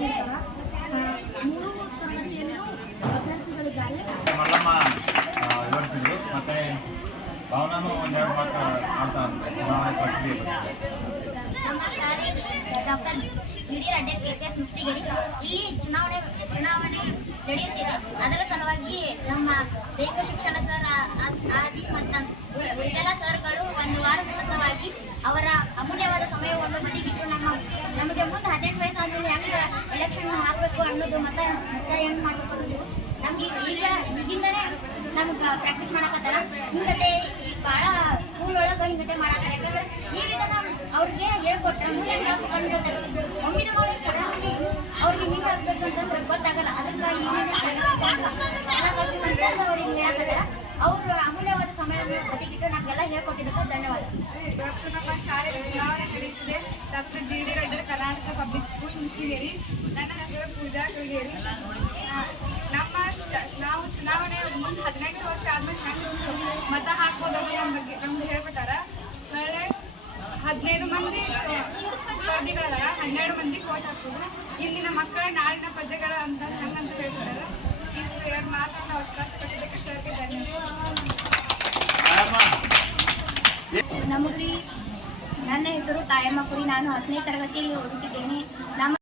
ನೀಡ್ತಾರ. 3 ತರಗತಿಯಲ್ಲೂ ಅಭ್ಯರ್ಥಿಗಳಿದ್ದಾರೆ. ಮಲ್ಲಮ್ಮ ವಿವರಿಸಿದ್ರು. ಮತ್ತೆ ಭಾವನಾನು ಒಂದೆರಡು ಮಾತು ಆಡ್ತಾರೆ ಚುನಾವಣೆ ಪ್ರಕ್ರಿಯೆ ಬಗ್ಗೆ. ನಮ್ಮ ಶಾಲೆ ಡಾಕ್ಟರ್ ಜಿಡಿ ಅಡ್ಡರ್ KPS ಮುಷ್ಟಿಗೇರಿ ಇಲ್ಲಿ ಚುನಾವಣೆ ನಡೆಯುತ್ತಿದೆ. ಅದರ ಸಲುವಾಗಿ ನಮ್ಮ ದೈಹಿಕ ಶಿಕ್ಷಣ ಸರ್ ಮತ್ತು ಉಳಿದೆಲ್ಲ ಸರ್ಗಳು ಒಂದು ವಾರ ಸತತವಾಗಿ ಅವರ ಅಮೂಲ್ಯವಾದ ಸಮಯವನ್ನು ಬದಿಗಿಟ್ಟು ನಮಗೆ ಮುಂದೆ 18 ವಯಸ್ಸು ಆದಮೇಲೆ ಹೆಂಗೆ ಎಲೆಕ್ಷನ್ ಹಾಕಬೇಕು ಅನ್ನೋದು ಮತ ಹೆಂಗೆ ಮಾಡಬೇಕು ಅನ್ನೋದು ನಮ್ಗೆ ಈಗಿಂದಲೇ ನಮ್ಗೆ ಪ್ರಾಕ್ಟೀಸ್ ಮಾಡಕತ್ತಾರ. ಹಿಂಗತೆ ಈಗ ಭಾಳ ಸ್ಕೂಲ್ ಒಳಗೆ ಹಿಂಗತೆ ಮಾಡತ್ತಾರ. ಯಾಕಂದ್ರೆ ಈ ವಿಧಾನ ಅವ್ರಿಗೆ ಹೇಳ್ಕೊಟ್ರೆ ಮುಂದೆ ಹೆಂಗೆ ಹಾಕೊಂಡಿರ್ತಾರೆ. ಒಮ್ಮಿದ ಮಾಡೋದು ಸಡನ್ಲಿ ಅವ್ರಿಗೆ ಹಿಂಗೆ ಹಾಕ್ಬೇಕು ಅಂತಂದ್ರೆ ಗೊತ್ತಾಗಲ್ಲ. ಅದಕ್ಕೆ ಈಗಿನ ಎಲ್ಲ ಕಲ್ತ್ಕೊಂಡ್ರೆ ಅವ್ರಿಗೆ ಹೇಳಕತ್ತಾರ. ಅವರು ಅಮೂಲ್ಯವಾದ ಸಮಯವನ್ನು ಬದಿಗಿಟ್ಟು ನಮಗೆಲ್ಲ ಹೇಳ್ಕೊಟ್ಟಿದ್ದಕ್ಕೆ ಧನ್ಯವಾದ. ಇವತ್ತು ನಮ್ಮ ಶಾಲೆಯಲ್ಲಿ ಚುನಾವಣೆ ನಡೆಯುತ್ತಿದೆ. ಡಾಕ್ಟರ್ ಜಿಡಿ ಅಡ್ಡರ್ ಕರ್ನಾಟಕ ಪಬ್ಲಿಕ್ ಸ್ಕೂಲ್ ಮುಷ್ಟಿಗೇರಿ. ನನ್ನ ಹೆಸರು ಪೂಜಾ ಕುಳಗೇರಿ. ನಾವು ಚುನಾವಣೆ ಮುಂದೆ 18 ವರ್ಷ ಆದ್ಮೇಲೆ ಹೆಂಗೆ ಮತ ಹಾಕ್ಬೋದು ಅನ್ನೋ ನಮ್ಗೆ ಹೇಳ್ಬಿಟ್ಟಾರ. ಒಳ್ಳೆ 15 ಮಂದಿ ಸ್ಪರ್ಧಿಗಳದಾರ, 12 ಮಂದಿ ಕೋಟ್ ಹಾಕೋದು. ಇಂದಿನ ಮಕ್ಕಳ ನಾಳಿನ ಪ್ರಜೆಗಳು ಅಂತ ಹಂಗಂತ ಹೇಳ್ಬಿಟ್ಟಾರ. ಇಷ್ಟು 2 ಮಾತನ್ನ ಅವಕಾಶ ಕೊಟ್ಟಿದ್ದಕ್ಕೆ ಸರ್ಗೆ ಧನ್ಯವಾದ. ನಮಗ್ರಿ ನನ್ನ ಹೆಸರು ತಾಯಮ್ಮ ಕುರಿ. ನಾನು 10ನೇ ತರಗತಿಯಲ್ಲಿ ಓದುತ್ತಿದ್ದೇನೆ. ನಮ್ಮ